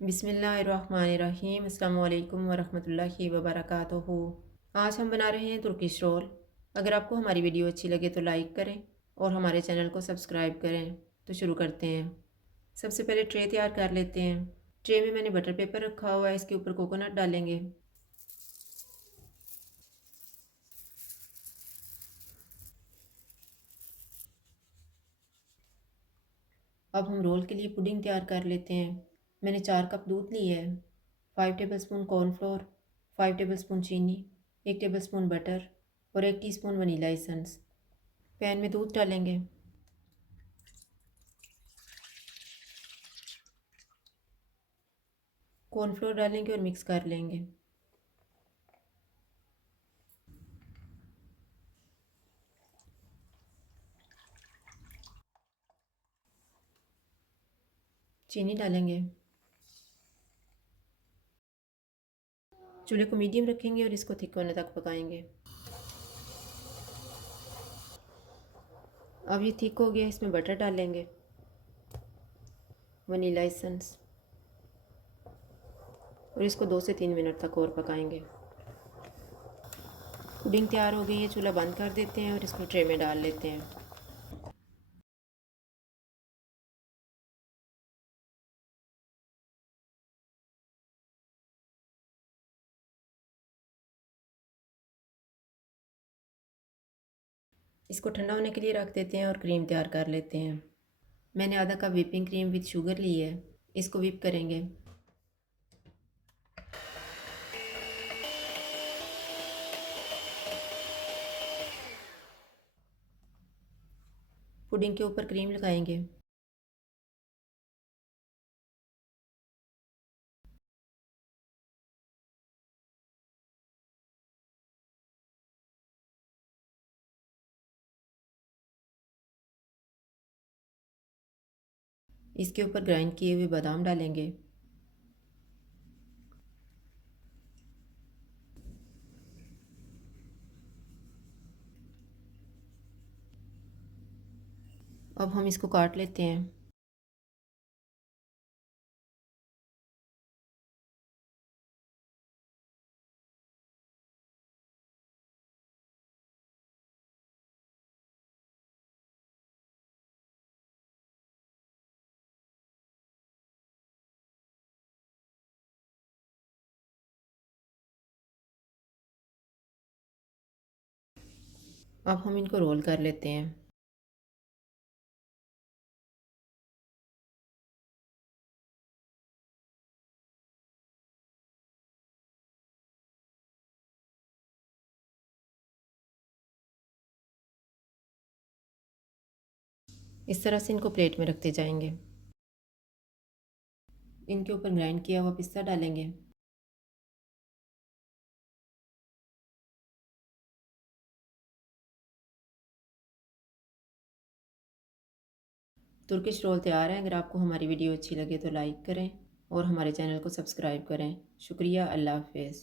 बिस्मिल्लाहिर्रहमानिर्रहीम। अस्सलामु अलैकुम वरहमतुल्लाहि वबरकातुहू। आज हम बना रहे हैं तुर्किश रोल। अगर आपको हमारी वीडियो अच्छी लगे तो लाइक करें और हमारे चैनल को सब्सक्राइब करें। तो शुरू करते हैं। सबसे पहले ट्रे तैयार कर लेते हैं। ट्रे में मैंने बटर पेपर रखा हुआ है, इसके ऊपर कोकोनट डालेंगे। अब हम रोल के लिए पुडिंग तैयार कर लेते हैं। मैंने 4 कप दूध लिया है, 5 टेबलस्पून कॉर्नफ्लोर, 5 टेबलस्पून चीनी, 1 टेबलस्पून बटर और 1 टीस्पून वनीला एसेंस। पैन में दूध डालेंगे। कॉर्नफ्लोर डालेंगे और मिक्स कर लेंगे। चीनी डालेंगे। चूल्हे को मीडियम रखेंगे और इसको थिक होने तक पकाएंगे। अब ये थिक हो गया, इसमें बटर डालेंगे, वनीला एसेंस और इसको 2 से 3 मिनट तक और पकाएंगे। पुडिंग तैयार हो गई है, चूल्हा बंद कर देते हैं और इसको ट्रे में डाल लेते हैं। इसको ठंडा होने के लिए रख देते हैं और क्रीम तैयार कर लेते हैं। मैंने आधा cup whipping cream with sugar ली है, इसको व्हिप करेंगे। पुडिंग के ऊपर क्रीम लगाएंगे। इसके ऊपर ग्राइंड किए हुए बादाम डालेंगे। अब हम इसको काट लेते हैं। अब हम इनको रोल कर लेते हैं। इस तरह से इनको प्लेट में रखते जाएंगे। इनके ऊपर ग्राइंड किया हुआ पिस्ता डालेंगे। तुर्किश रोल तैयार है। अगर आपको हमारी वीडियो अच्छी लगे तो लाइक करें और हमारे चैनल को सब्सक्राइब करें। शुक्रिया। अल्लाह हाफ़िज़।